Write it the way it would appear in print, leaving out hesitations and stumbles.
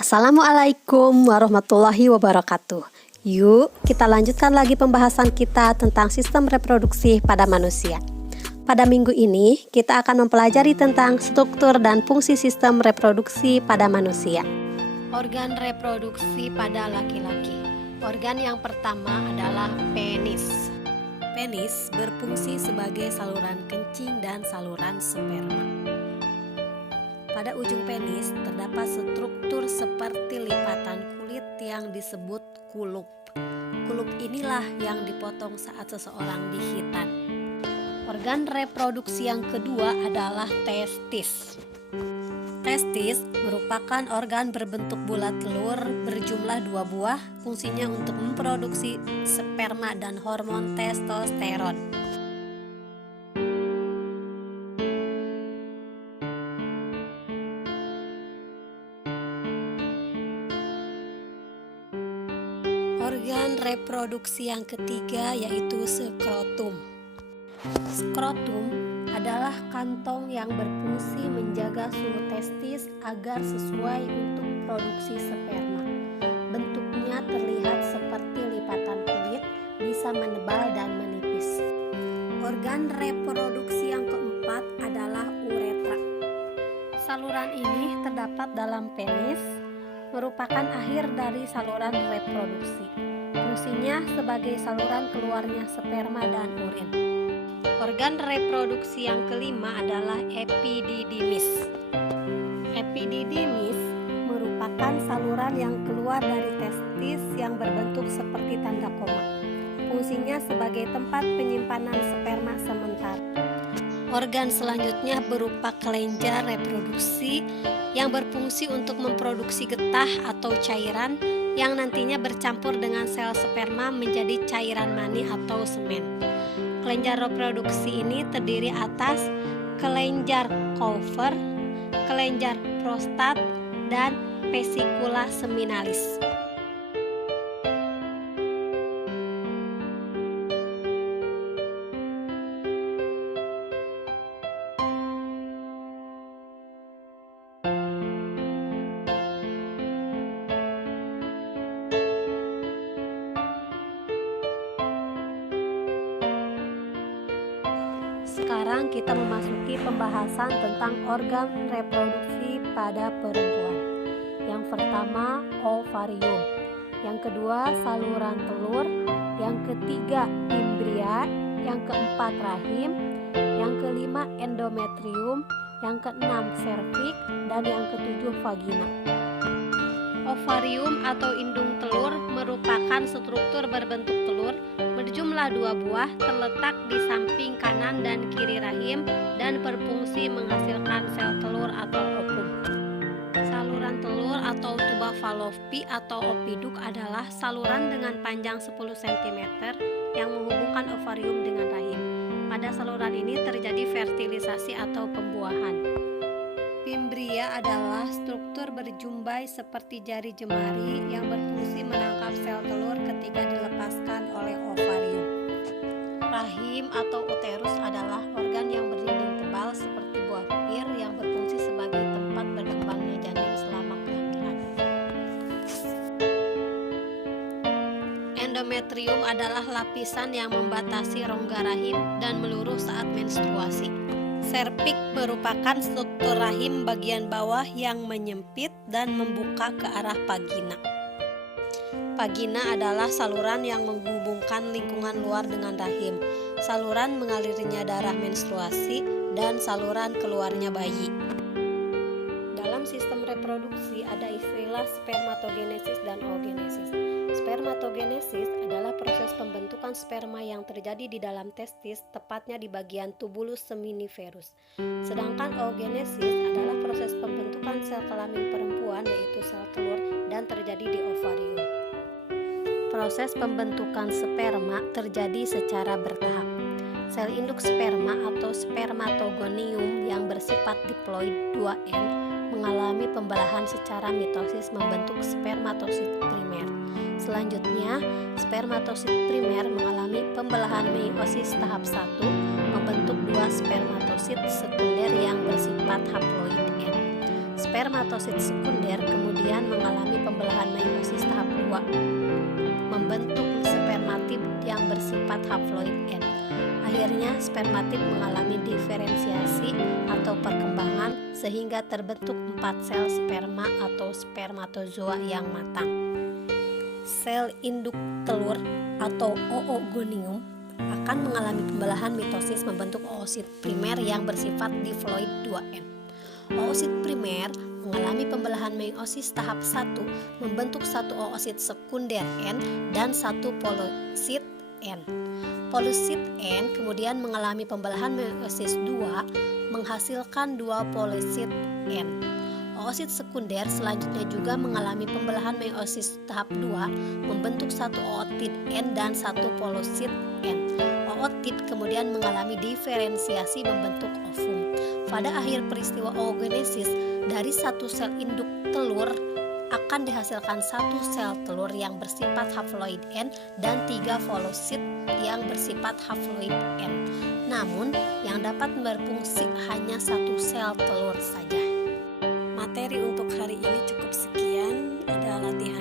Assalamualaikum warahmatullahi wabarakatuh. Yuk, kita lanjutkan lagi pembahasan kita tentang sistem reproduksi pada manusia. Pada minggu ini, kita akan mempelajari tentang struktur dan fungsi sistem reproduksi pada manusia. Organ reproduksi pada laki-laki. Organ yang pertama adalah penis. Penis berfungsi sebagai saluran kencing dan saluran sperma. Pada ujung penis terdapat struktur seperti lipatan kulit yang disebut kulup. Kulup inilah yang dipotong saat seseorang dihitan. Organ reproduksi yang kedua adalah testis. Testis merupakan organ berbentuk bulat telur berjumlah 2 buah, fungsinya untuk memproduksi sperma dan hormon testosteron. Organ reproduksi yang ketiga yaitu skrotum. Skrotum adalah kantong yang berfungsi menjaga suhu testis agar sesuai untuk produksi sperma. Bentuknya terlihat seperti lipatan kulit, bisa menebal dan menipis. Organ reproduksi yang keempat adalah uretra. Saluran ini terdapat dalam penis, merupakan akhir dari saluran reproduksi. Fungsinya sebagai saluran keluarnya sperma dan urin. Organ reproduksi yang kelima adalah epididymis. Epididymis merupakan saluran yang keluar dari testis yang berbentuk seperti tanda koma. Fungsinya sebagai tempat penyimpanan sperma sementara. Organ selanjutnya berupa kelenjar reproduksi yang berfungsi untuk memproduksi getah atau cairan yang nantinya bercampur dengan sel sperma menjadi cairan mani atau semen. Kelenjar reproduksi ini terdiri atas kelenjar Cooper, kelenjar prostat, dan vesicula seminalis. Sekarang kita memasuki pembahasan tentang organ reproduksi pada perempuan. Yang pertama, ovarium. Yang kedua, saluran telur. Yang ketiga, embria. Yang keempat, rahim. Yang kelima, endometrium. Yang keenam, serviks. Dan yang ketujuh, vagina. Ovarium atau indung telur merupakan struktur berbentuk telur berjumlah 2 buah terletak di samping kanan dan kiri rahim dan berfungsi menghasilkan sel telur atau ovum. Saluran telur atau tuba Fallopi atau opiduk adalah saluran dengan panjang 10 cm yang menghubungkan ovarium dengan rahim. Pada saluran ini terjadi fertilisasi atau pembuahan. Pimbria adalah struktur berjumbai seperti jari jemari yang berfungsi menangkap sel telur ketika dilepaskan oleh ovarium. Rahim atau uterus adalah organ yang berdinding tebal seperti buah pir yang berfungsi sebagai tempat berkembangnya janin selama kehamilan. Endometrium adalah lapisan yang membatasi rongga rahim dan meluruh saat menstruasi. Serviks merupakan struktur rahim bagian bawah yang menyempit dan membuka ke arah vagina. Vagina adalah saluran yang menghubungkan lingkungan luar dengan rahim, saluran mengalirnya darah menstruasi, dan saluran keluarnya bayi. Dalam sistem reproduksi ada istilah spermatogenesis dan oogenesis. Spermatogenesis adalah proses pembentukan sperma yang terjadi di dalam testis, tepatnya di bagian tubulus seminiferus. Sedangkan oogenesis adalah proses pembentukan sel kelamin perempuan yaitu sel telur dan terjadi di ovarium. Proses pembentukan sperma terjadi secara bertahap. Sel induk sperma atau spermatogonium yang bersifat diploid 2N mengalami pembelahan secara mitosis membentuk spermatosit primer. Selanjutnya, spermatosit primer mengalami pembelahan meiosis tahap 1 membentuk 2 spermatosit sekunder yang bersifat haploid N. Spermatosit sekunder kemudian mengalami pembelahan meiosis tahap 2, membentuk spermatid yang bersifat haploid N. Akhirnya spermatid mengalami diferensiasi atau perkembangan sehingga terbentuk 4 sel sperma atau spermatozoa yang matang. Sel induk telur atau oogonium akan mengalami pembelahan mitosis membentuk oosit primer yang bersifat diploid 2N. Oosit primer mengalami pembelahan meiosis tahap 1 membentuk satu oosit sekunder N dan satu polosit N. Polosit N kemudian mengalami pembelahan meiosis 2 menghasilkan dua polosit N. Oosit sekunder selanjutnya juga mengalami pembelahan meiosis tahap 2 membentuk satu ootid N dan satu polosit N. Ootid kemudian mengalami diferensiasi membentuk ovum. Pada akhir peristiwa oogenesis, dari satu sel induk telur akan dihasilkan satu sel telur yang bersifat haploid N dan 3 polosit yang bersifat haploid N. Namun, yang dapat berfungsi hanya satu sel telur saja. Materi untuk hari ini cukup sekian. Ada latihan